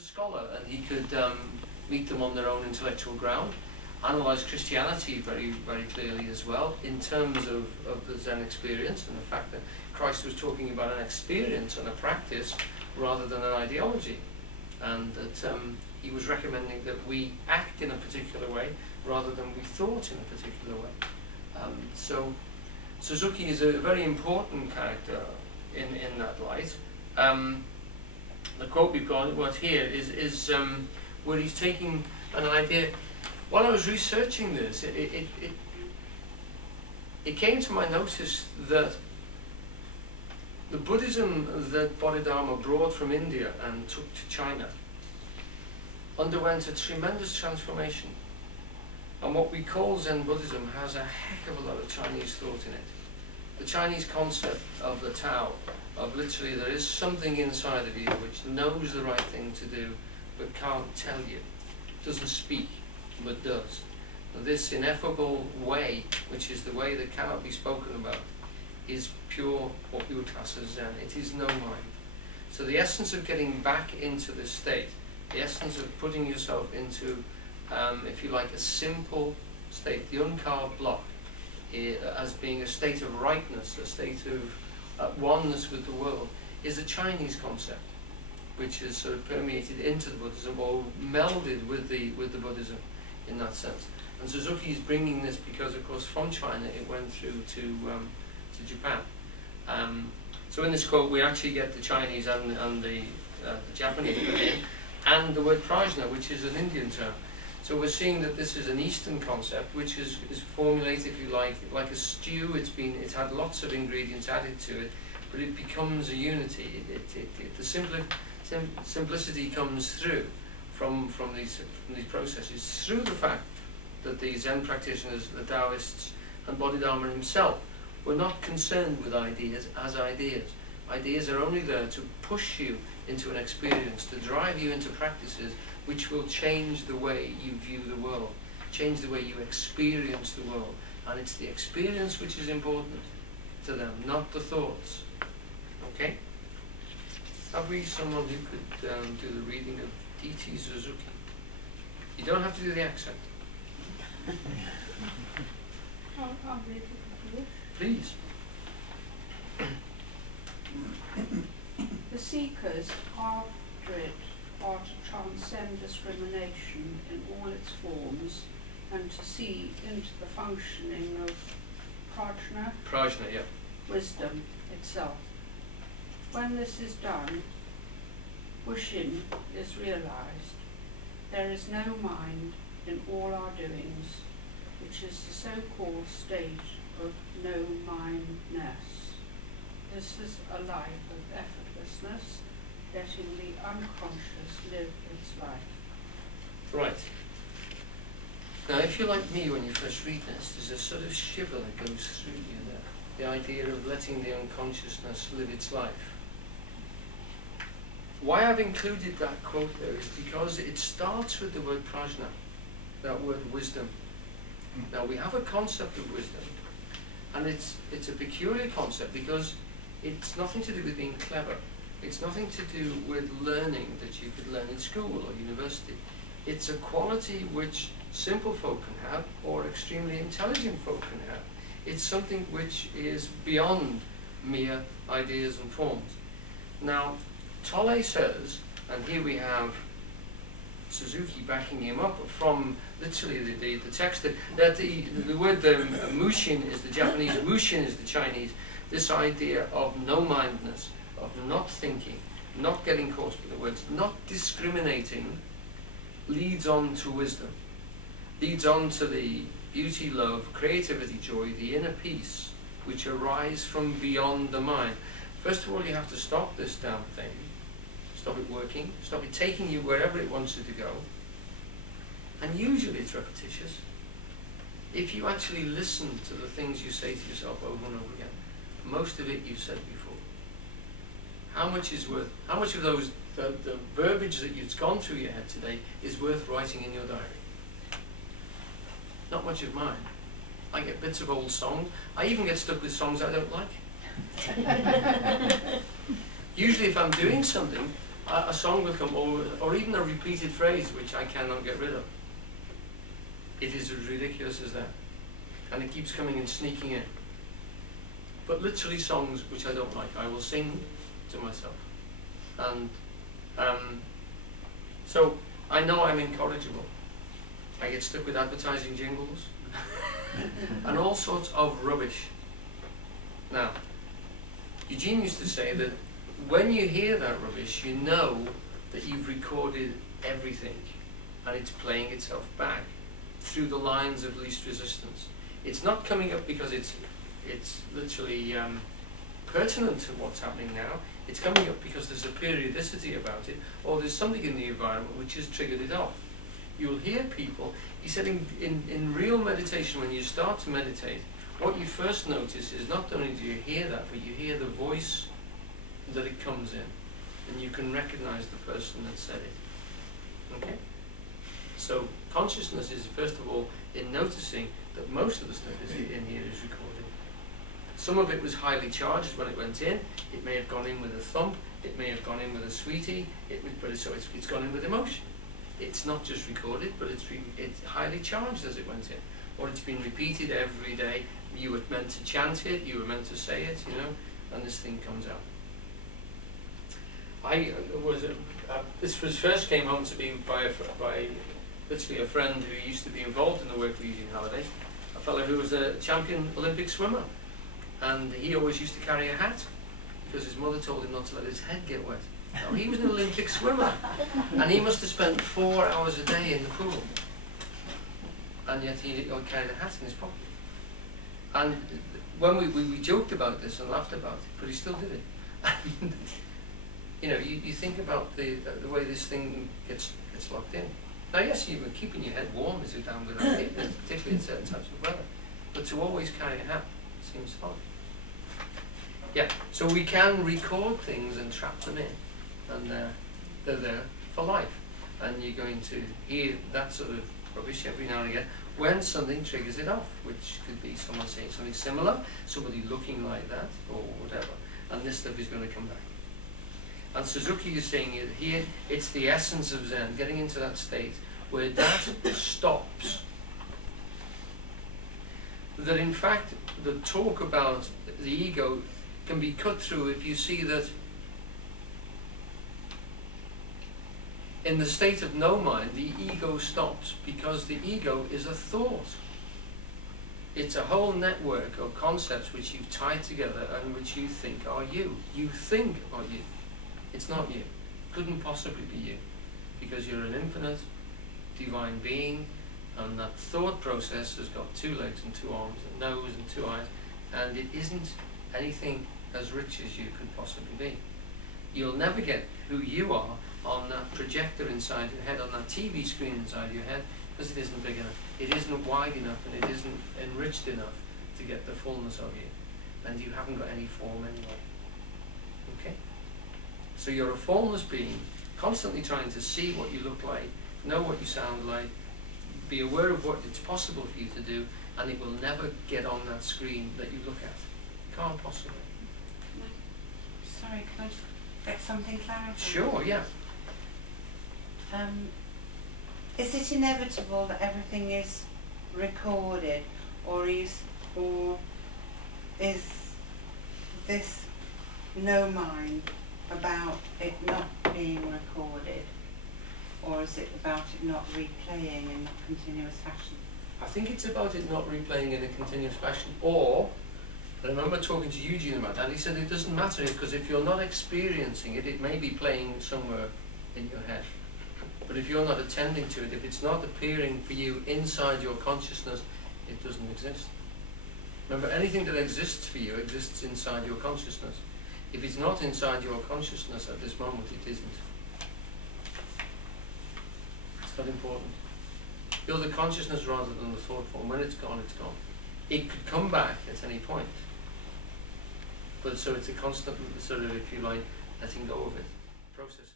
a scholar, and he could meet them on their own intellectual ground, analyse Christianity very, very clearly as well, in terms of the Zen experience, and the fact that Christ was talking about an experience and a practice rather than an ideology, and that he was recommending that we act in a particular way rather than we thought in a particular way. So Suzuki is a very important character in that light. The quote we've got here is where he's taking an idea. While I was researching this, it came to my notice that the Buddhism that Bodhidharma brought from India and took to China underwent a tremendous transformation. And what we call Zen Buddhism has a heck of a lot of Chinese thought in it. The Chinese concept of the Tao, of literally there is something inside of you which knows the right thing to do but can't tell you, doesn't speak but does. Now, this ineffable way, which is the way that cannot be spoken about, is pure what we would class as Zen. It is no mind. So the essence of getting back into this state, the essence of putting yourself into, if you like, a simple state, the uncarved block, as being a state of rightness, a state of oneness with the world, is a Chinese concept, which is sort of permeated into the Buddhism or melded with the Buddhism in that sense. And Suzuki is bringing this because, of course, from China it went through to Japan. So in this quote we actually get the Chinese and the Japanese put in, and the word prajna, which is an Indian term. So we're seeing that this is an Eastern concept, which is formulated, if you like a stew. It's had lots of ingredients added to it, but it becomes a unity. The simplicity comes through from these processes, through the fact that the Zen practitioners, the Taoists, and Bodhidharma himself were not concerned with ideas as ideas. Ideas are only there to push you into an experience, to drive you into practices which will change the way you view the world, change the way you experience the world. And it's the experience which is important to them, not the thoughts. Okay? Have we someone who could do the reading of D.T. Suzuki? You don't have to do the accent. I'll read it if you wish. Please. The seekers after it are to transcend discrimination in all its forms and to see into the functioning of prajna, Yeah. wisdom itself. When this is done, wishing is realized. There is no mind in all our doings, which is the so-called state of no-mindness. This is a life of effortlessness, letting the unconscious live its life. Right. Now, if you're like me when you first read this, there's a sort of shiver that goes through you there. The idea of letting the unconsciousness live its life. Why I've included that quote there is because it starts with the word prajna, that word wisdom. Now, we have a concept of wisdom, and it's a peculiar concept because it's nothing to do with being clever. It's nothing to do with learning that you could learn in school or university. It's a quality which simple folk can have, or extremely intelligent folk can have. It's something which is beyond mere ideas and forms. Now, Tolle says, and here we have Suzuki backing him up from literally the text, that the word mushin is the Japanese, mushin is the Chinese, this idea of no-mindedness, of not thinking, not getting caught up in the words, not discriminating, leads on to wisdom, leads on to the beauty, love, creativity, joy, the inner peace, which arise from beyond the mind. First of all, you have to stop this damn thing, stop it working, stop it taking you wherever it wants you to go, and usually it's repetitious. If you actually listen to the things you say to yourself over and over again, most of it you've said before. How much of those, the verbiage that you've gone through your head today is worth writing in your diary? Not much of mine. I get bits of old songs. I even get stuck with songs I don't like. Usually if I'm doing something, a song will come, or even a repeated phrase which I cannot get rid of. It is as ridiculous as that. And it keeps coming and sneaking in. But literally songs which I don't like, I will sing to myself. And so I know I'm incorrigible. I get stuck with advertising jingles and all sorts of rubbish. Now, Eugene used to say that when you hear that rubbish, you know that you've recorded everything and it's playing itself back through the lines of least resistance. It's not coming up because it's literally pertinent to what's happening now. It's coming up because there's a periodicity about it, or there's something in the environment which has triggered it off. You'll hear people, he said in real meditation, when you start to meditate, what you first notice is not only do you hear that, but you hear the voice that it comes in, and you can recognize the person that said it. Okay? So consciousness is, first of all, in noticing that most of the stuff in here is recorded. Some of it was highly charged when it went in. It may have gone in with a thump, it may have gone in with a sweetie, so it's gone in with emotion. It's not just recorded, but it's highly charged as it went in. Or it's been repeated every day. You were meant to chant it, you were meant to say it, you know, and this thing comes out. This was first came home to me by literally a friend who used to be involved in the work of Eugene Halliday, a fellow who was a champion Olympic swimmer. And he always used to carry a hat because his mother told him not to let his head get wet. Now, he was an Olympic swimmer, and he must have spent 4 hours a day in the pool, and yet he carried a hat in his pocket. And when we joked about this and laughed about it, but he still did it. And, you know, you think about the way this thing gets locked in. Now, yes, you were keeping your head warm as you're down with it, particularly in certain types of weather, but to always carry a hat seems fun. Yeah, so we can record things and trap them in, and they're there for life. And you're going to hear that sort of rubbish every now and again when something triggers it off, which could be someone saying something similar, somebody looking like that, or whatever. And this stuff is going to come back. And Suzuki is saying it here, it's the essence of Zen, getting into that state where that stops. That in fact, the talk about the ego can be cut through if you see that in the state of no mind, the ego stops, because the ego is a thought. It's a whole network of concepts which you've tied together and which you think are you. You think are you. It's not you. Couldn't possibly be you, because you're an infinite divine being, and that thought process has got 2 legs and 2 arms, a nose and 2 eyes, and it isn't anything as rich as you could possibly be. You'll never get who you are on that projector inside your head, on that TV screen inside your head, because it isn't big enough, it isn't wide enough, and it isn't enriched enough to get the fullness of you, and you haven't got any form anyway. Okay? So you're a formless being, constantly trying to see what you look like, know what you sound like, be aware of what it's possible for you to do, and it will never get on that screen that you look at. Can't possibly. Sorry, can I just get something clarified? Sure, yeah. Is it inevitable that everything is recorded, or is this no mind about it not being recorded, or is it about it not replaying in a continuous fashion? I think it's about it not replaying in a continuous fashion, or, I remember talking to Eugene about that, he said it doesn't matter, because if you're not experiencing it, it may be playing somewhere in your head. But if you're not attending to it, if it's not appearing for you inside your consciousness, it doesn't exist. Remember, anything that exists for you exists inside your consciousness. If it's not inside your consciousness at this moment, it isn't. It's not important. You're the consciousness rather than the thought form. When it's gone, it's gone. It could come back at any point. But so it's a constant sort of, if you like, letting go of it process.